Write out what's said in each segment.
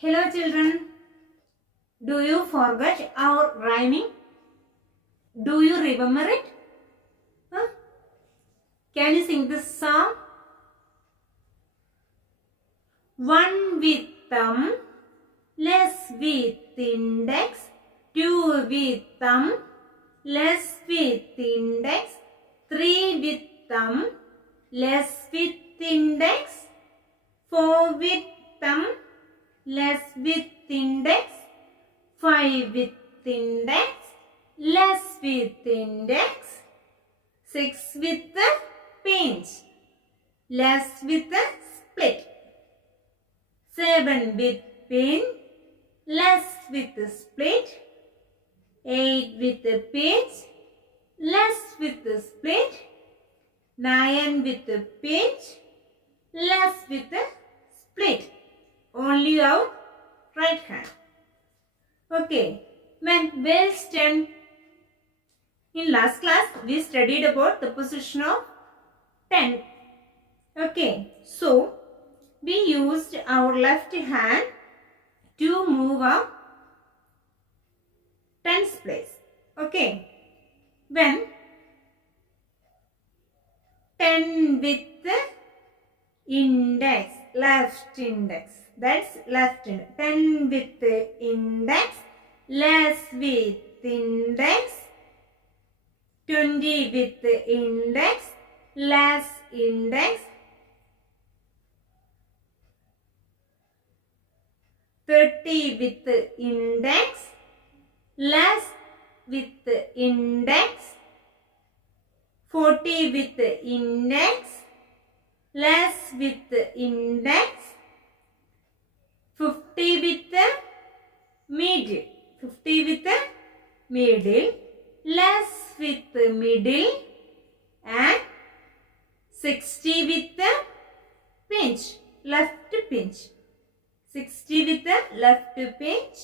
Hello children, do you forget our rhyming? Do you remember it? Huh? Can you sing this song? One with thumb, less with index, two with thumb, less with index, three with thumb, less with index, four with thumb, less with index, 5 with index, less with index, 6 with the pinch, less with the split, 7 with pin, less with the split, 8 with the pinch, less with the split, 9 with the pinch, less with the split. Only our right hand. Okay, well done. In last class, we studied about the position of 10. Okay, so we used our left hand to move our tens place. Okay, when 10 with the index, left index. That's left index. 10 with the index, less with index, 20 with the index, less index, 30 with the index, less with the index, 40 with the index, less with the index, 50 with the middle, 50 with the middle, less with the middle, and 60 with the pinch, left pinch, 60 with the left pinch,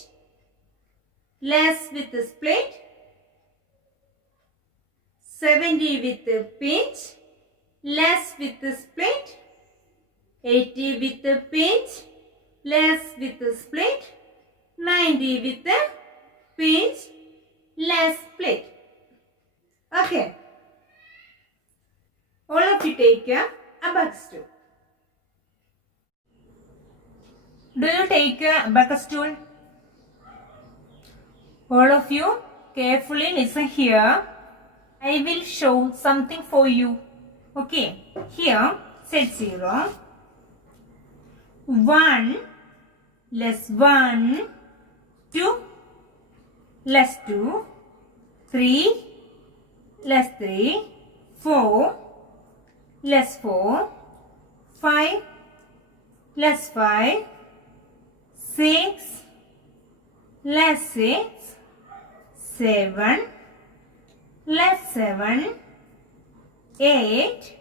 less with the split, 70 with the pinch, less with the split, 80 with the pinch, less with the split, 90 with the pinch, less split. Okay. All of you take a abacus tool. Do you take a abacus tool? All of you carefully listen here. I will show something for you. Okay. Here set 0. 1 less 1, 2 less 2, 3 less 3, 4 less 4, 5 less 5, 6 less 6, 7 less 7, 8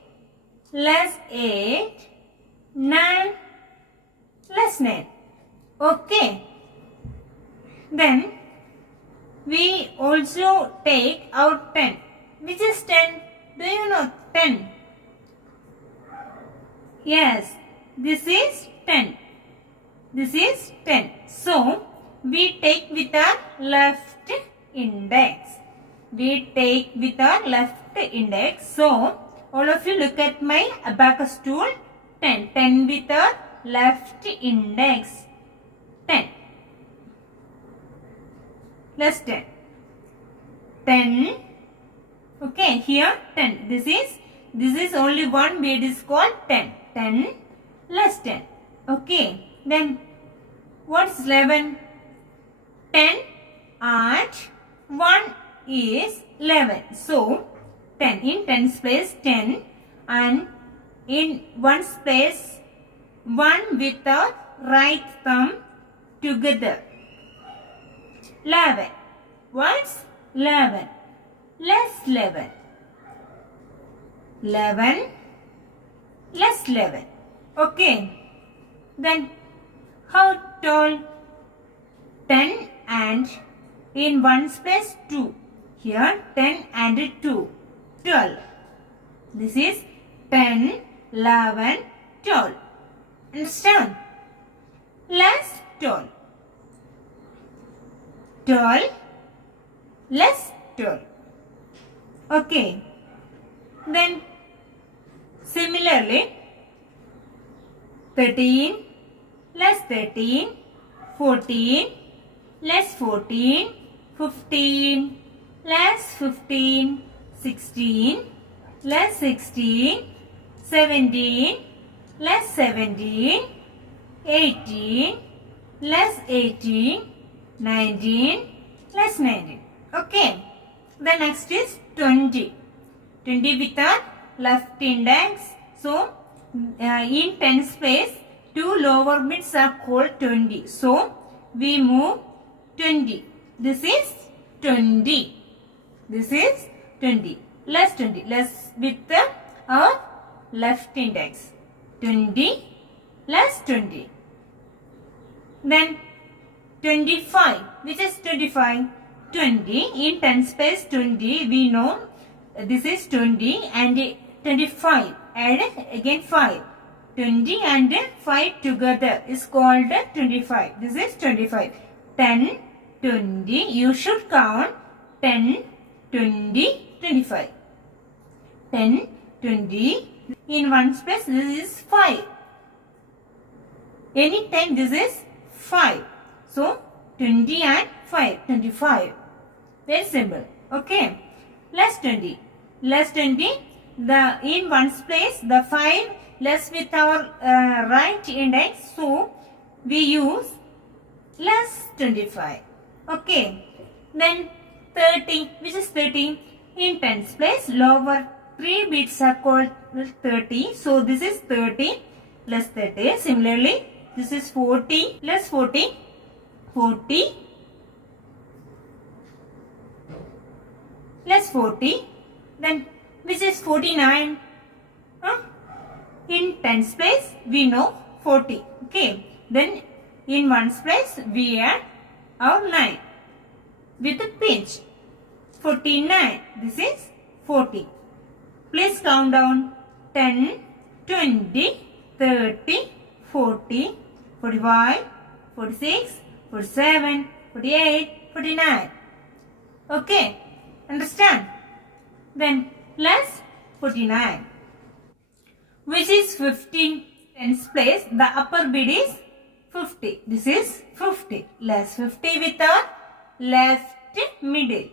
less 8, 9 less 9. Okay. Then we also take our 10. Which is 10? Do you know 10? Yes, this is 10. This is 10. So, we take with our left index. We take with our left index. So, all of you look at my abacus tool. 10. 10 with our left index. 10. Less 10. 10. Okay, here 10. This is only one bead is called 10. 10 less 10. Okay. Then what's 11? 10 and 1 is 11. So 10 in 10's place 10 and in 1's place 1 with the right thumb together. 11. What's 11? Less 11. 11 less 11. Okay. Then how tall? 10 and in 1's place 2. Here 10 and 2. 12. This is 10, 11, 12. Understand? Less 12. 12 less 12. Okay. Then similarly 13 less 13, 14 less 14, 15 less 15, 16 less 16, 17 less 17, 18 less 18, 19 less 19. Okay. The next is 20. 20 with our left index. So, in tens place, two lower bits are called 20. So, we move 20. This is 20. This is 20. Less 20. Less with our left index. 20 less 20. Then 25. Which is 25? 20. In tens place 20, we know this is 20 and 25. Add again 5. 20 and 5 together is called 25. This is 25. 10, 20. You should count 10, 20, 25. 10, 20. In one space, this is 5. Anytime this is 5. So, 20 and 5, 25. Very simple. Okay. Less 20. Less 20. In one's place, the 5 less with our right index. So, we use less 25. Okay. Then 30. Which is 30? In tens place, lower 3 bits are called 30. So, this is 30 less 30. Similarly, this is 40 less 40. 40 less 40. Then which is 49? In tens place we know 40. Okay. Then in ones place we add our 9 with the pinch. 49. This is 40. Please count down 10, 20, 30, 40, 45, 46, 47, 48, 49. Okay. Understand? Then less 49. Which is 15 tens place. The upper bit is 50. This is 50. Less 50 with our left middle.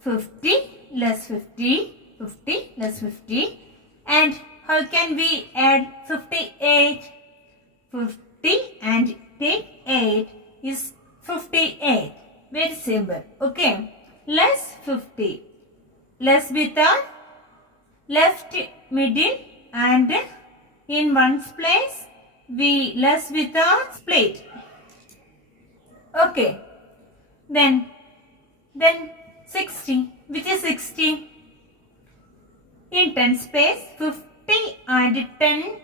50 less 50. 50 less 50. And how can we add 58? 50 and take 8 is 58. Very simple. Okay. Less 50. Less with our left middle and in one's place we less with our split. Okay. Then 60. Which is 60? In tens place 50 and 10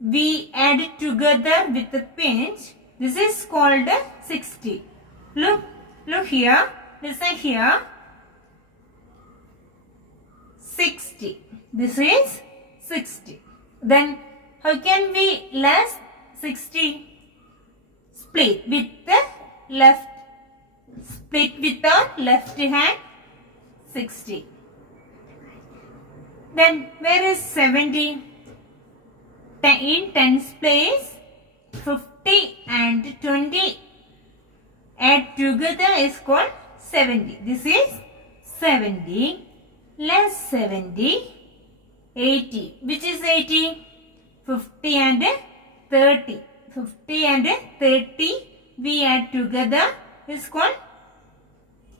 we add together with the pinch. This is called 60. Look here. Listen here. 60. This is 60. Then how can we less 60? Split with the left. Split with our left hand. 60. Then where is 70? In tens place 50 and 20 add together is called 70. This is 70 less 70, 80. Which is 80? 50 and 30. 50 and 30 we add together is called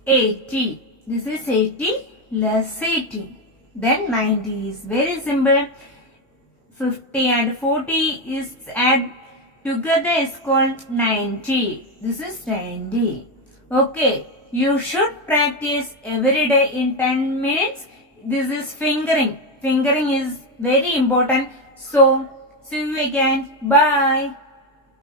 80. This is 80 less 80. Then 90 is very simple. 50 and 40 is add together is called 90. This is 90. Okay. You should practice every day in 10 minutes. This is fingering. Fingering is very important. So, see you again. Bye.